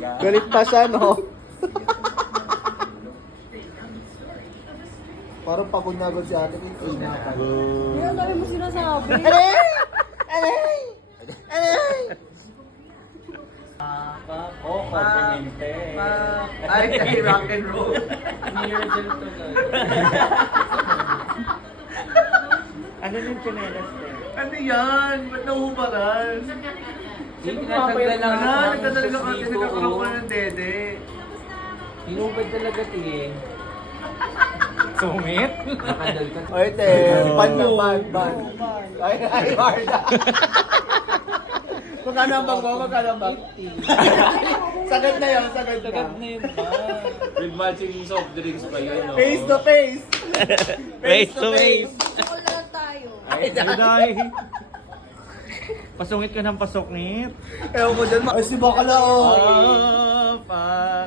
Galit pa siya, no? Parang pagod na agad si ate. Hindi ang dami mo sinasabi. Aray! Aray! Aray! Ay, rock and roll. Ano yung chinelas ko? Ano yan? Ba't nahubaran? Tinatanggal lang Ano? Nagtatalaga ka, nagkakaroon ka ng dede. Hinubad talaga tiye. Sungit? Nakandal ka. Oy, te. Ban na, ban. Ay, Marda. Magkano ang bag mo? Magkano ang bag? Sagad na yun, sagad na. Sagad na yun ba? With matching soft drinks pa yun, no? Face to face. Face to face. All na lang tayo. Ay, dahil. Pasungit ka ng pasungit. Ewan ko dyan. Ay, si Bakala, oh. Pa.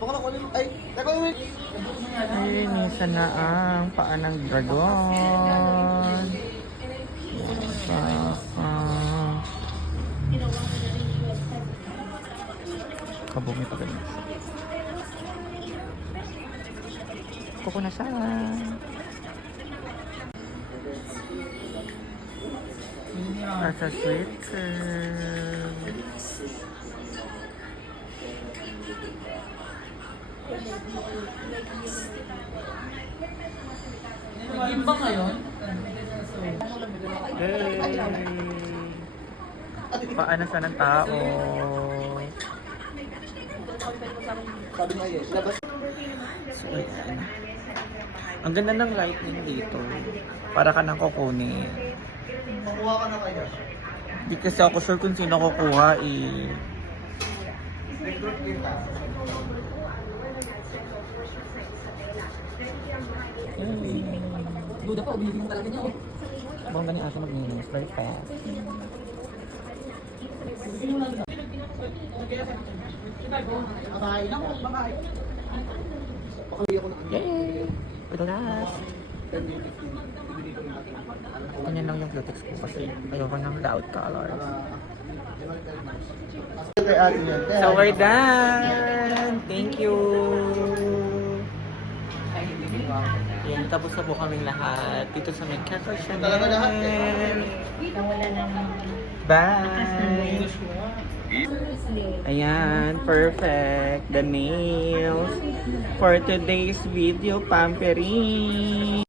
Baka na kunin. Ay, teka, wait. Linisan na ang paa ng dragon. Kabumi pa ganun. Pupunasan. As a sweet girl. Iba ngayon? Hey! Paanasan ng tao. Sabi niya, yes. Labas. So, ayan. Ang ganda ng lightning dito. Para ka nang kukunin. Makuha ka na kaya. Di kasi ako sure kung sino kukuha eh. Recruit kita. Duda pa, binibigyan talaga niya. Bang ganyan asa maglinis. Perfect. Babae na, babae. Pakali ako na. Yay! Ito na. Ganyan lang yung cutex ko kasi ayoko ng loud colors. Kay ate niya. So we're done! Thank you! Yan, tapos na po kaming lahat dito sa Mercator Chanel. Talaga lahat Bye! Ayan, perfect. The nails for today's video pampering.